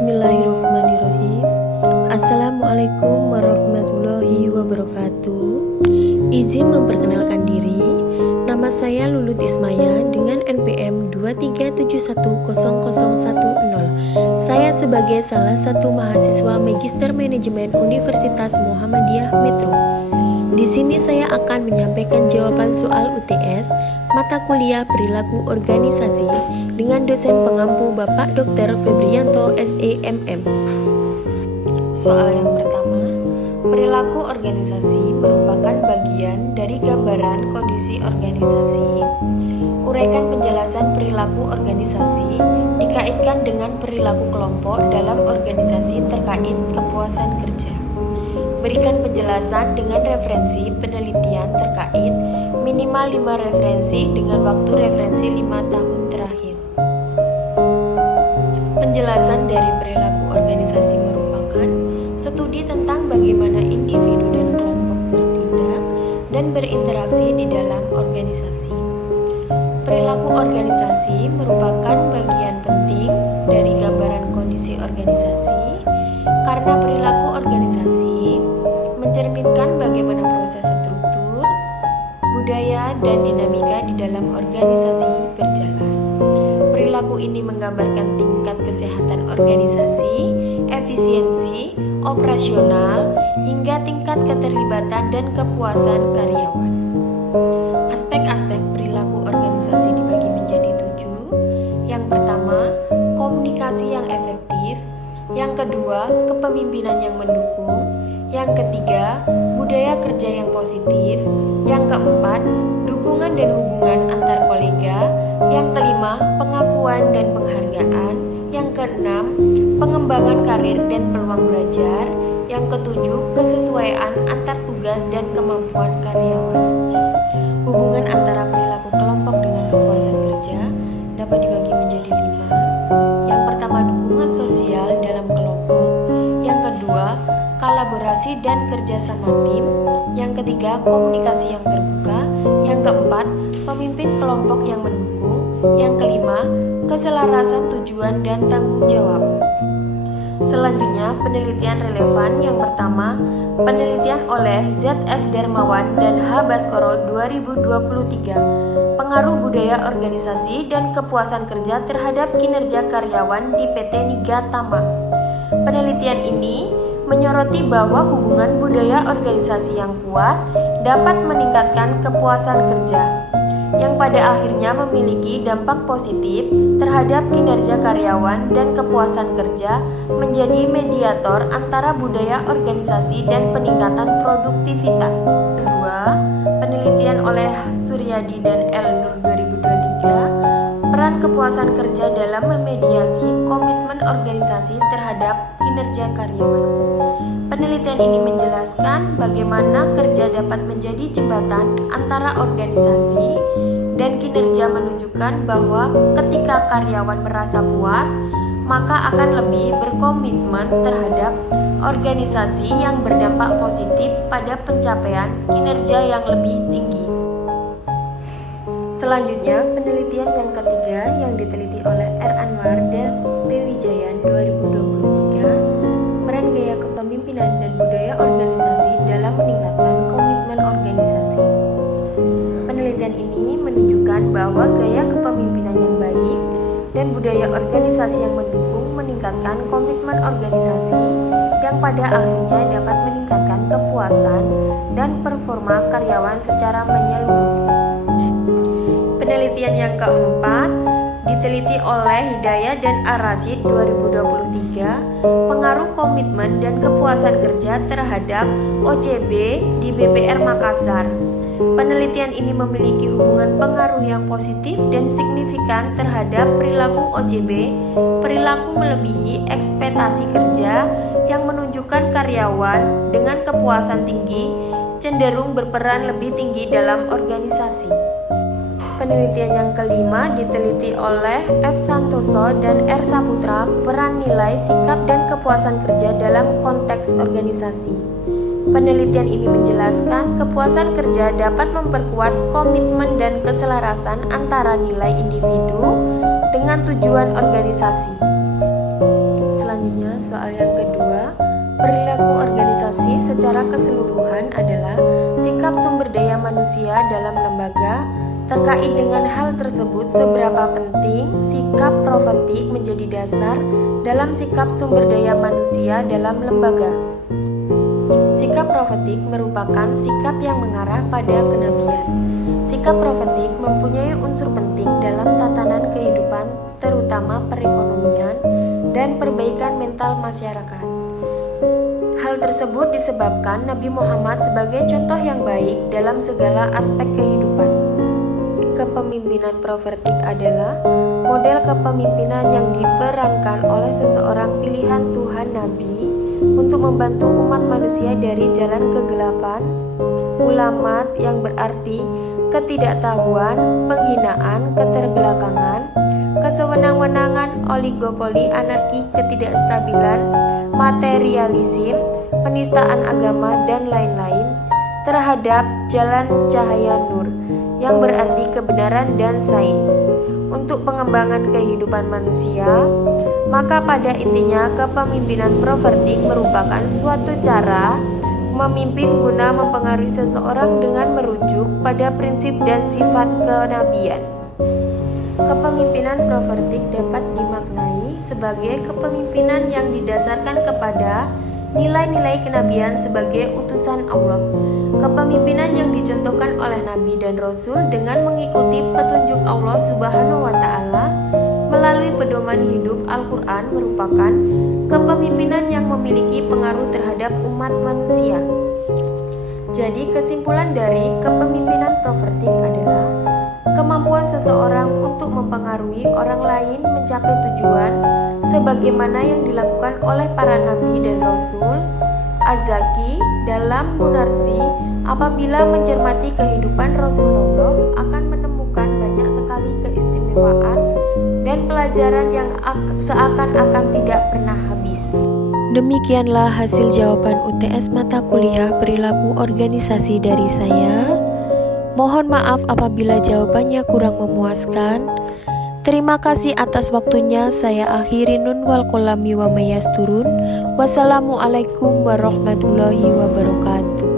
Bismillahirrahmanirrahim. Assalamualaikum warahmatullahi wabarakatuh. Izin memperkenalkan diri. Nama saya Lulut Ismaya dengan NPM 237100110. Saya sebagai salah satu mahasiswa Magister Manajemen Universitas Muhammadiyah Metro. Di sini saya akan menyampaikan jawaban soal UTS mata kuliah perilaku organisasi dengan dosen pengampu Bapak Dr. Febrianto SEMM. Soal yang pertama, perilaku organisasi merupakan bagian dari gambaran kondisi organisasi. Uraikan penjelasan perilaku organisasi dikaitkan dengan perilaku kelompok dalam organisasi terkait kepuasan kerja. Berikan penjelasan dengan referensi penelitian terkait minimal 5 referensi dengan waktu referensi 5 tahun terakhir. Penjelasan dari perilaku organisasi merupakan studi tentang bagaimana individu dan kelompok bertindak dan berinteraksi di dalam organisasi. Perilaku organisasi merupakan bagian penting dari gambaran kondisi organisasi karena perilaku organisasi mencerminkan bagaimana proses struktur, budaya, dan dinamika di dalam organisasi berjalan. Perilaku ini menggambarkan tingkat kesehatan organisasi, efisiensi, operasional, hingga tingkat keterlibatan dan kepuasan karyawan. Aspek-aspek perilaku organisasi dibagi menjadi 7. Yang pertama, komunikasi yang efektif. Yang kedua, kepemimpinan yang mendukung. Yang ketiga, budaya kerja yang positif. Yang keempat, dukungan dan hubungan antar kolega. Yang kelima, pengakuan dan penghargaan. Yang keenam, pengembangan karir dan peluang belajar. Yang ketujuh, kesesuaian antar tugas dan kemampuan karyawan. Hubungan antara perilaku kelompok dengan kepuasan kerja dapat dibagi menjadi 5. Yang pertama, dukungan sosial dalam kelompok. Yang kedua, kolaborasi dan kerjasama tim. Yang ketiga, komunikasi yang terbuka. Yang keempat, pemimpin kelompok yang mendukung. Yang kelima, keselarasan tujuan dan tanggung jawab. Selanjutnya, penelitian relevan. Yang pertama, penelitian oleh Z.S. Darmawan dan H. Baskoro 2023. Pengaruh budaya organisasi dan kepuasan kerja terhadap kinerja karyawan di PT Niga Tama. Penelitian ini menyoroti bahwa hubungan budaya organisasi yang kuat dapat meningkatkan kepuasan kerja, yang pada akhirnya memiliki dampak positif terhadap kinerja karyawan dan kepuasan kerja, menjadi mediator antara budaya organisasi dan peningkatan produktivitas. Kedua, penelitian oleh Suryadi dan L. Nur 2023, peran kepuasan kerja dalam memediasi komitmen organisasi terhadap kinerja karyawan. Penelitian ini menjelaskan bagaimana kerja dapat menjadi jembatan antara organisasi dan kinerja, menunjukkan bahwa ketika karyawan merasa puas, maka akan lebih berkomitmen terhadap organisasi yang berdampak positif pada pencapaian kinerja yang lebih tinggi. Selanjutnya, penelitian yang ketiga yang diteliti oleh R. Anwar dan P. Wijayan 2023, peran gaya kepemimpinan dan budaya organisasi dalam meningkatkan komitmen organisasi. Penelitian ini menunjukkan bahwa gaya kepemimpinan yang baik dan budaya organisasi yang mendukung meningkatkan komitmen organisasi, yang pada akhirnya dapat meningkatkan kepuasan dan performa karyawan secara menyeluruh. Penelitian yang keempat diteliti oleh Hidayat dan Ar-Rasyid 2023, pengaruh komitmen dan kepuasan kerja terhadap OCB di BPR Makassar. Penelitian ini memiliki hubungan pengaruh yang positif dan signifikan terhadap perilaku OCB, perilaku melebihi ekspektasi kerja, yang menunjukkan karyawan dengan kepuasan tinggi cenderung berperan lebih tinggi dalam organisasi. Penelitian yang kelima diteliti oleh F. Santoso dan R. Saputra, peran nilai, sikap, dan kepuasan kerja dalam konteks organisasi. Penelitian ini menjelaskan kepuasan kerja dapat memperkuat komitmen dan keselarasan antara nilai individu dengan tujuan organisasi. selanjutnya, soal yang kedua, perilaku organisasi secara keseluruhan adalah sikap sumber daya manusia dalam lembaga. Terkait dengan hal tersebut, seberapa penting sikap profetik menjadi dasar dalam sikap sumber daya manusia dalam lembaga. Sikap profetik merupakan sikap yang mengarah pada kenabian. Sikap profetik mempunyai unsur penting dalam tatanan kehidupan, terutama perekonomian dan perbaikan mental masyarakat. Hal tersebut disebabkan Nabi Muhammad sebagai contoh yang baik dalam segala aspek kehidupan. Kepemimpinan profetik adalah model kepemimpinan yang diperankan oleh seseorang pilihan Tuhan Nabi untuk membantu umat manusia dari jalan kegelapan, ulamat yang berarti ketidaktahuan, penghinaan, keterbelakangan, kesewenang-wenangan, oligopoli, anarki, ketidakstabilan, materialisme, penistaan agama, dan lain-lain terhadap jalan cahaya nur yang berarti kebenaran dan sains untuk pengembangan kehidupan manusia. Maka pada intinya kepemimpinan profetik merupakan suatu cara memimpin guna mempengaruhi seseorang dengan merujuk pada prinsip dan sifat kenabian. Kepemimpinan profetik dapat dimaknai sebagai kepemimpinan yang didasarkan kepada nilai-nilai kenabian sebagai utusan Allah. Kepemimpinan yang dicontohkan oleh Nabi dan Rasul dengan mengikuti petunjuk Allah Subhanahu wa Ta'ala melalui pedoman hidup Al-Quran merupakan kepemimpinan yang memiliki pengaruh terhadap umat manusia. Jadi kesimpulan dari kepemimpinan profetik adalah kemampuan seseorang untuk mempengaruhi orang lain mencapai tujuan sebagaimana yang dilakukan oleh para nabi dan rasul. Az-Zaki dalam Munarji apabila mencermati kehidupan Rasulullah akan menemukan banyak sekali keistimewaan dan pelajaran yang seakan-akan tidak pernah habis. Demikianlah hasil jawaban UTS mata kuliah perilaku organisasi dari saya. Mohon maaf apabila jawabannya kurang memuaskan. Terima kasih atas waktunya. Saya akhiri nun wal kolami wa mayasturun. Wassalamualaikum warahmatullahi wabarakatuh.